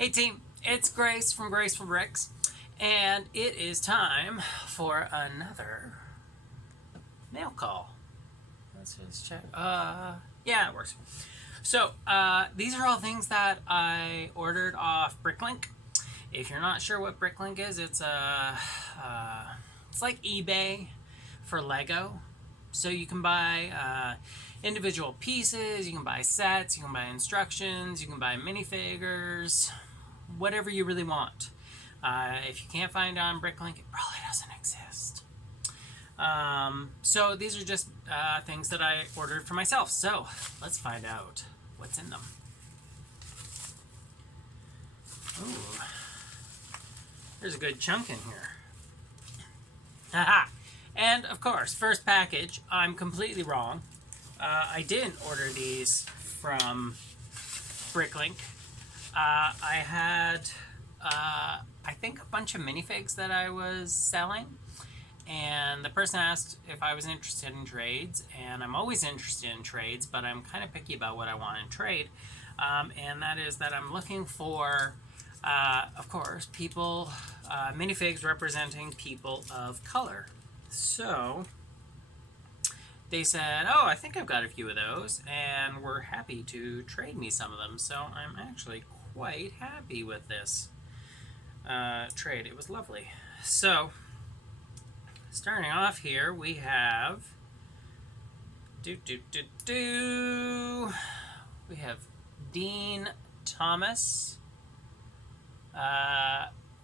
Hey team, it's Grace from Graceful Bricks, and it is time for another mail call. Let's just check. Yeah, it works. So, these are all things that I ordered off Bricklink. If you're not sure what Bricklink is, it's like eBay for Lego. So you can buy individual pieces, you can buy sets, you can buy instructions, you can buy minifigures, whatever you really want. If you can't find it on Bricklink, it probably doesn't exist. So these are just things that I ordered for myself. So let's find out what's in them. Ooh, there's a good chunk in here. Haha! And of course, first package, I'm completely wrong. I didn't order these from Bricklink. I had, I think, a bunch of minifigs that I was selling, and the person asked if I was interested in trades, and I'm always interested in trades, but I'm kind of picky about what I want in trade, and that is that I'm looking for, of course, people, minifigs representing people of color. So they said, oh, I think I've got a few of those, and we're happy to trade me some of them. So I'm actually quite happy with this trade. It was lovely. So starting off here, we have we have Dean Thomas,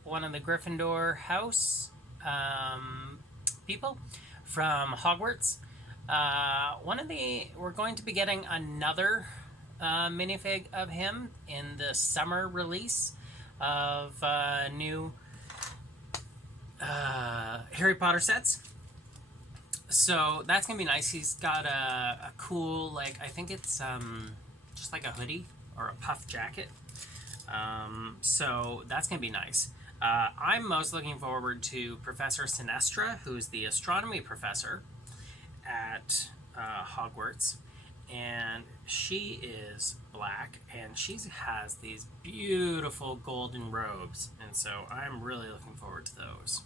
one of the Gryffindor house people from Hogwarts. We're going to be getting another minifig of him in the summer release of new Harry Potter sets. So that's gonna be nice. He's got a cool, like, I think it's just like a hoodie or a puff jacket. So that's gonna be nice. I'm most looking forward to Professor Sinestra, who's the astronomy professor at Hogwarts, and she is black, and she has these beautiful golden robes, and so I'm really looking forward to those.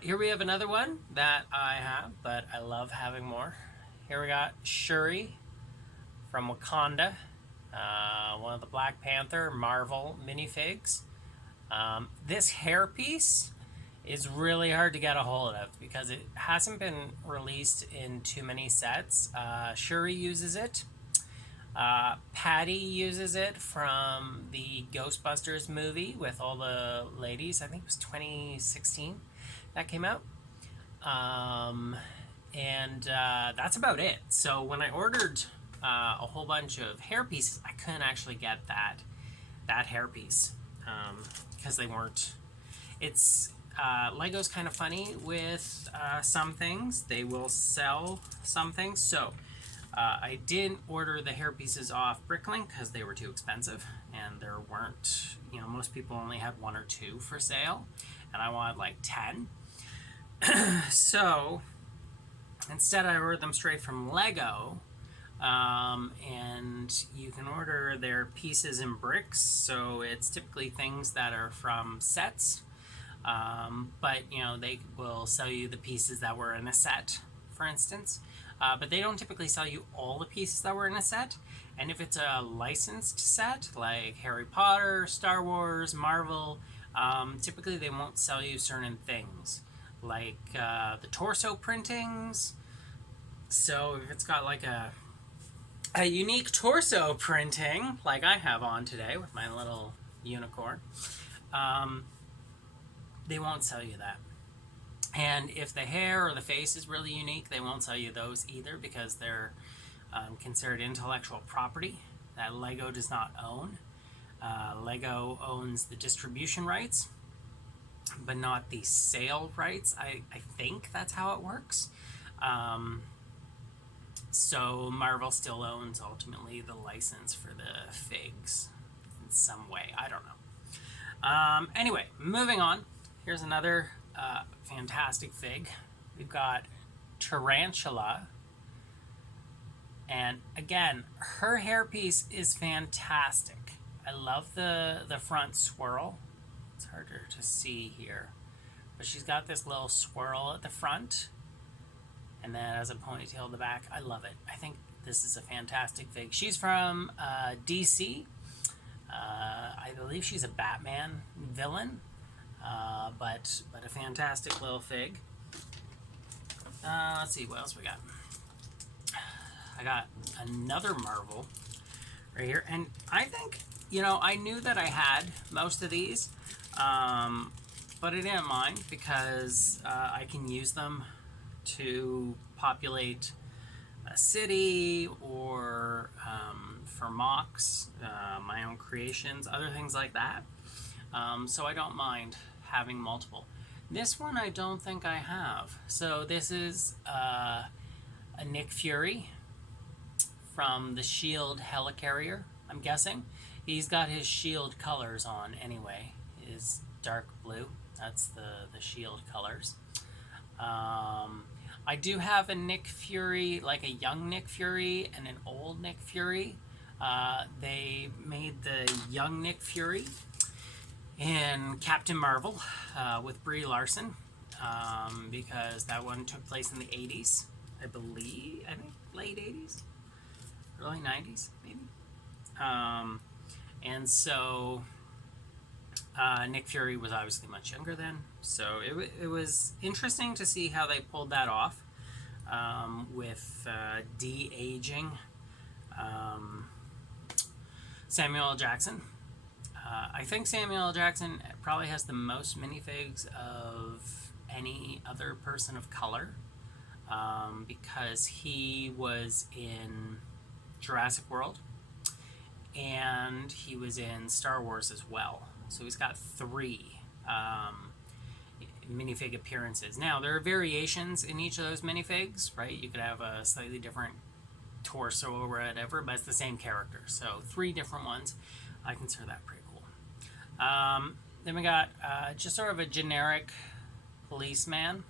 Here we have another one that I have, but I love having more. Here we got Shuri from Wakanda, one of the Black Panther Marvel minifigs. This hairpiece is really hard to get a hold of because it hasn't been released in too many sets. Shuri uses it. Patty uses it from the Ghostbusters movie with all the ladies. I think it was 2016 that came out. And that's about it. So when I ordered a whole bunch of hair pieces, I couldn't actually get that hair piece because they weren't. It's Lego's kind of funny with some things. They will sell some things. So I didn't order the hair pieces off Bricklink because they were too expensive, and there weren't, most people only had 1 or 2 for sale, and I wanted like 10. So instead I ordered them straight from Lego. And you can order their pieces in bricks, so it's typically things that are from sets, but they will sell you the pieces that were in a set, for instance, but they don't typically sell you all the pieces that were in a set. And if it's a licensed set like Harry Potter, Star Wars, Marvel, typically they won't sell you certain things like the torso printings. So if it's got like a unique torso printing, like I have on today with my little unicorn, they won't sell you that. And if the hair or the face is really unique, they won't sell you those either because they're considered intellectual property that Lego does not own. Lego owns the distribution rights, but not the sale rights. I think that's how it works. So Marvel still owns, ultimately, the license for the figs in some way. I don't know. Anyway, moving on. Here's another fantastic fig. We've got Tarantula. And again, her hairpiece is fantastic. I love the front swirl. It's harder to see here. But she's got this little swirl at the front. And then as a ponytail at the back. I love it. I think this is a fantastic fig. She's from DC. I believe she's a Batman villain. But a fantastic little fig. Let's see, what else we got? I got another Marvel right here. And I think, you know, I knew that I had most of these. But I didn't mind because I can use them to populate a city or for mocks, my own creations, other things like that. So I don't mind having multiple. This one I don't think I have. So this is a Nick Fury from the Shield Helicarrier, I'm guessing. He's got his Shield colors on anyway. His dark blue. That's the Shield colors. I do have a Nick Fury, like a young Nick Fury and an old Nick Fury. They made the young Nick Fury in Captain Marvel with Brie Larson because that one took place in the 80s, I believe. I think late 80s, early 90s, maybe. And so Nick Fury was obviously much younger then, so it was interesting to see how they pulled that off with de-aging Samuel L. Jackson. I think Samuel L. Jackson probably has the most minifigs of any other person of color because he was in Jurassic World and he was in Star Wars as well. So he's got 3 minifig appearances. Now, there are variations in each of those minifigs, right? You could have a slightly different torso or whatever, but it's the same character. So 3 different ones. I consider that pretty cool. Then we got just sort of a generic policeman.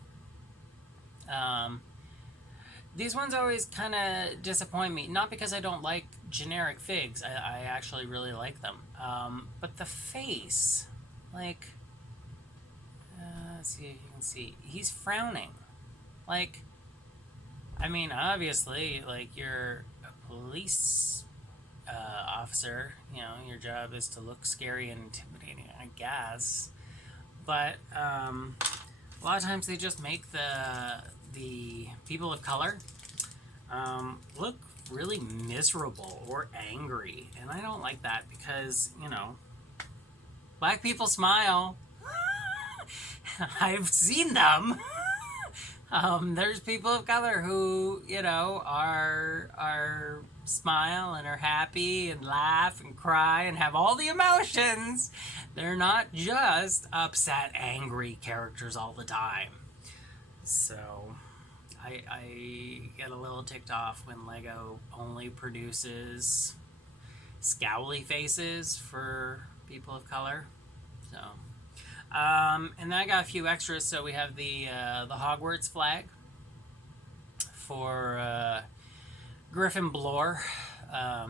These ones always kind of disappoint me. Not because I don't like generic figs. I actually really like them. But the face, like, let's see if you can see. He's frowning. Like, I mean, obviously, like, you're a police officer. You know, your job is to look scary and intimidating, I guess. But a lot of times they just make the people of color look really miserable or angry, and I don't like that because, you know, black people smile. I've seen them. There's people of color who, you know, are smile and are happy and laugh and cry and have all the emotions. They're not just upset, angry characters all the time. So I get a little ticked off when Lego only produces scowly faces for people of color. So, and then I got a few extras. So we have the Hogwarts flag for Griffin Blore. I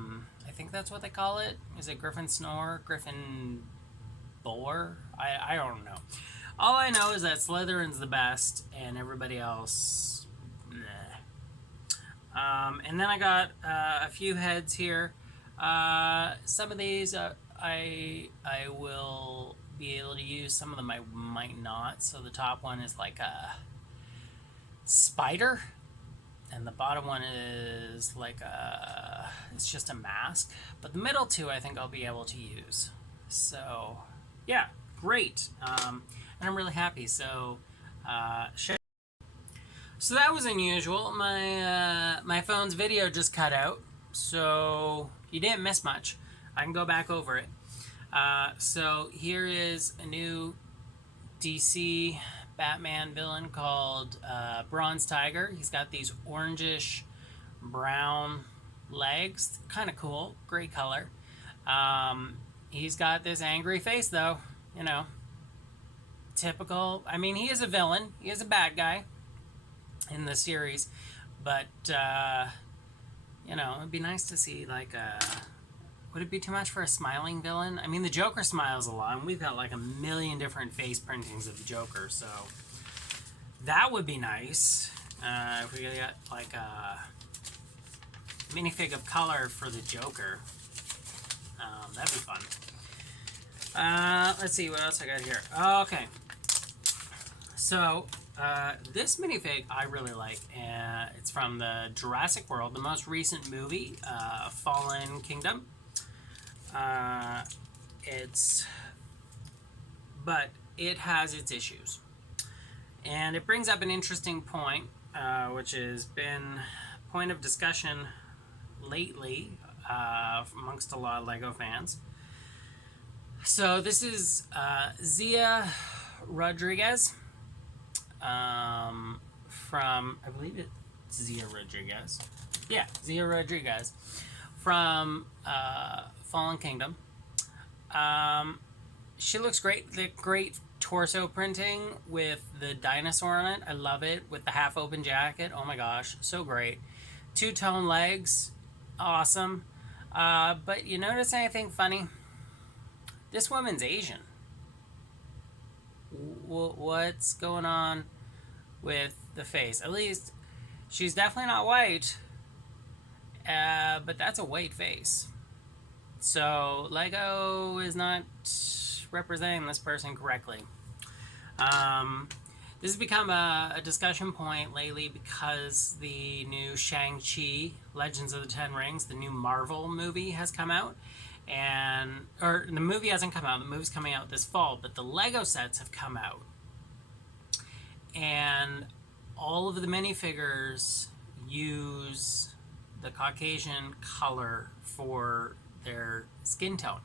think that's what they call it. Is it Griffin Snore? Griffin Bore? I don't know. All I know is that Slytherin's the best, and everybody else, and then I got a few heads here. Some of these I will be able to use. Some of them I might not. So the top one is like a spider, and the bottom one is like it's just a mask. But the middle 2 I think I'll be able to use. So yeah, great. And I'm really happy. So so that was unusual. My phone's video just cut out, so you didn't miss much. I can go back over it. So here is a new DC Batman villain called Bronze Tiger. He's got these orangish brown legs, kind of cool, great color. He's got this angry face though, you know, typical. I mean, he is a villain, he is a bad guy in the series, but you know, it'd be nice to see like would it be too much for a smiling villain? I mean, the Joker smiles a lot, and we've got like a million different face printings of the Joker, so that would be nice. If we get like a minifig of color for the Joker, that'd be fun. Let's see what else I got here. Okay, so this minifig I really like. It's from the Jurassic World, the most recent movie, Fallen Kingdom. But it has its issues, and it brings up an interesting point, which has been a point of discussion lately amongst a lot of Lego fans. So this is Zia Rodriguez from, I believe it's Zia Rodriguez. Yeah, Zia Rodriguez from Fallen Kingdom. She looks great. The great torso printing with the dinosaur on it. I love it. With the half open jacket. Oh my gosh, so great. Two-tone legs. Awesome. But you notice anything funny? This woman's Asian. What's going on with the face? At least she's definitely not white. But that's a white face. So Lego is not representing this person correctly. This has become a discussion point lately because the new Shang-Chi, Legends of the Ten Rings, the new Marvel movie has come out. Or the movie hasn't come out, the movie's coming out this fall, but the Lego sets have come out. And all of the minifigures use the Caucasian color for their skin tone.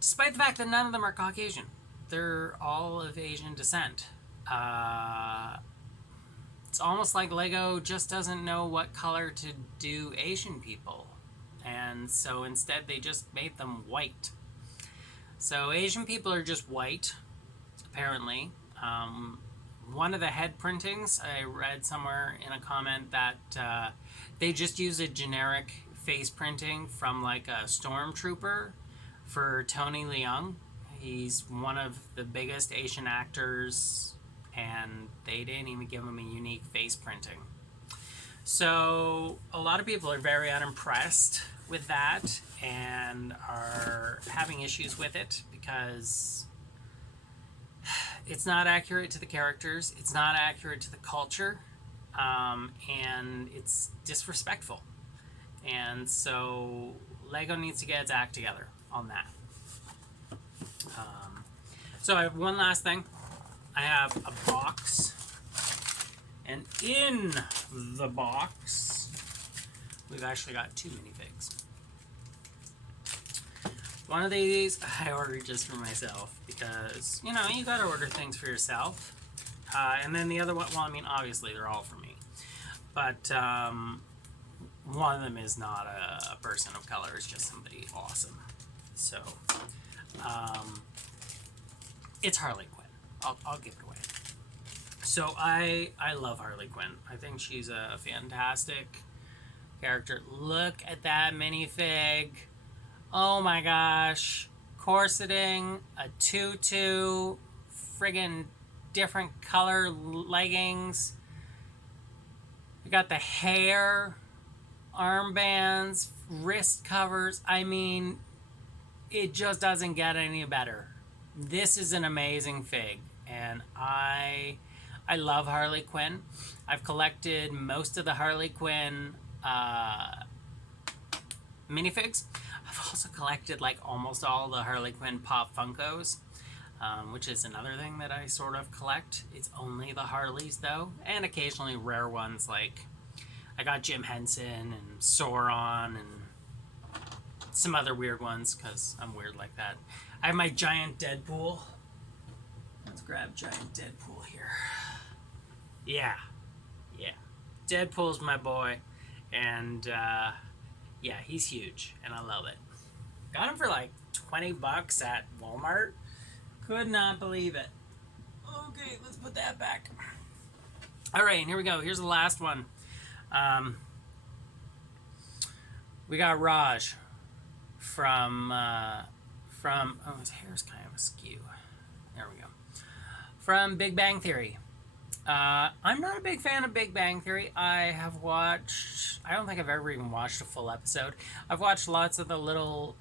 Despite the fact that none of them are Caucasian. They're all of Asian descent. It's almost like Lego just doesn't know what color to do Asian people. And so instead they just made them white. So Asian people are just white, apparently. One of the head printings, I read somewhere in a comment that they just use a generic face printing from like a stormtrooper for Tony Leung. He's one of the biggest Asian actors, and they didn't even give him a unique face printing. So a lot of people are very unimpressed with that and are having issues with it because it's not accurate to the characters, it's not accurate to the culture, and it's disrespectful. And so Lego needs to get its act together on that. So I have one last thing. I have a box, and in the box we've actually got two minifigs. One of these I ordered just for myself because, you know, you gotta order things for yourself. And then the other one, well, I mean, obviously they're all for me, but one of them is not a person of color, it's just somebody awesome. So it's Harley Quinn. I'll give it away. So I love Harley Quinn. I think she's a fantastic character. Look at that minifig. Oh my gosh. Corseting, a tutu, friggin' different color leggings. We got the hair, armbands, wrist covers. I mean, it just doesn't get any better. This is an amazing fig, and I love Harley Quinn. I've collected most of the Harley Quinn minifigs. I've also collected like almost all the Harley Quinn Pop Funkos, which is another thing that I sort of collect. It's only the Harleys though, and occasionally rare ones like I got Jim Henson and Sauron and some other weird ones because I'm weird like that. I have my giant Deadpool. Let's grab giant Deadpool here. Yeah. Deadpool's my boy, and yeah, he's huge, and I love it. Got him for like $20 at Walmart. Could not believe it. Okay, let's put that back. All right, here we go. Here's the last one. We got Raj from oh, his hair's kind of askew. There we go. From Big Bang Theory. I'm not a big fan of Big Bang Theory. I don't think I've ever even watched a full episode. I've watched lots of the little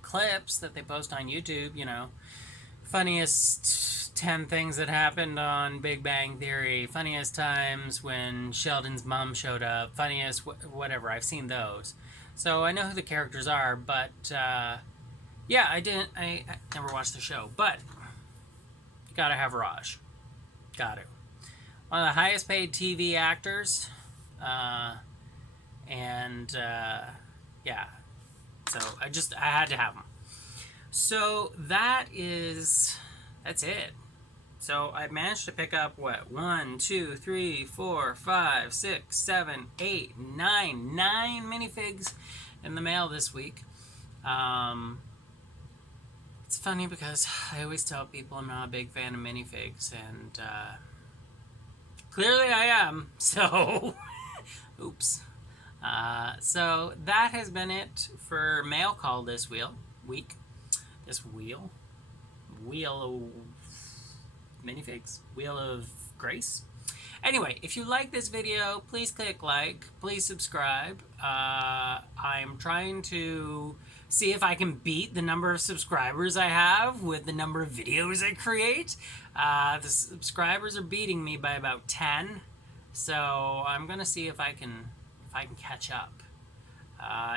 clips that they post on YouTube, you know. Funniest 10 things that happened on Big Bang Theory. Funniest times when Sheldon's mom showed up. Funniest whatever. I've seen those. So I know who the characters are, but yeah, I never watched the show. But gotta have Raj. Got to. One of the highest paid TV actors. Yeah. So I had to have him. So that's it. So I managed to pick up what? 1, 2, 3, 4, 5, 6, 7, 8, 9 minifigs in the mail this week. It's funny because I always tell people I'm not a big fan of minifigs, and clearly I am. So, oops. So that has been it for mail call this week. This wheel of minifigs, wheel of grace. Anyway, if you like this video, please click like, please subscribe. I'm trying to see if I can beat the number of subscribers I have with the number of videos I create. The subscribers are beating me by about 10, so I'm gonna see if I can catch up.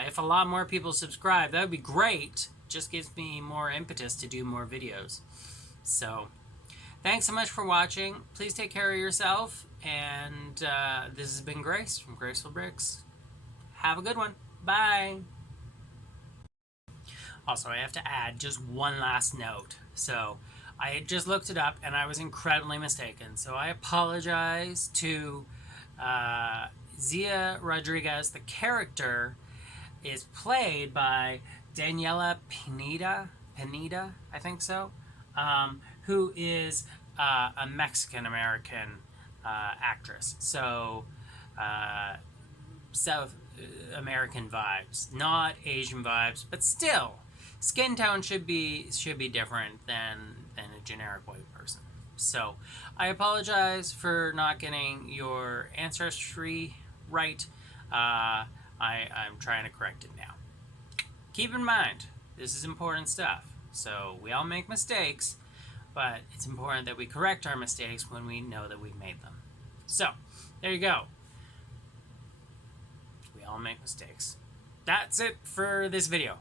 If a lot more people subscribe, that would be great. Just gives me more impetus to do more videos. So thanks so much for watching. Please take care of yourself. And this has been Grace from Graceful Bricks. Have a good one. Bye. Also, I have to add just one last note. So I had just looked it up and I was incredibly mistaken. So I apologize to Zia Rodriguez. The character is played by Daniela Pineda, I think so, who is a Mexican-American actress. So, South American vibes, not Asian vibes, but still, skin tone should be different than a generic white person. So, I apologize for not getting your ancestry right. I'm trying to correct it now. Keep in mind, this is important stuff. So we all make mistakes, but it's important that we correct our mistakes when we know that we've made them. So, there you go. We all make mistakes. That's it for this video.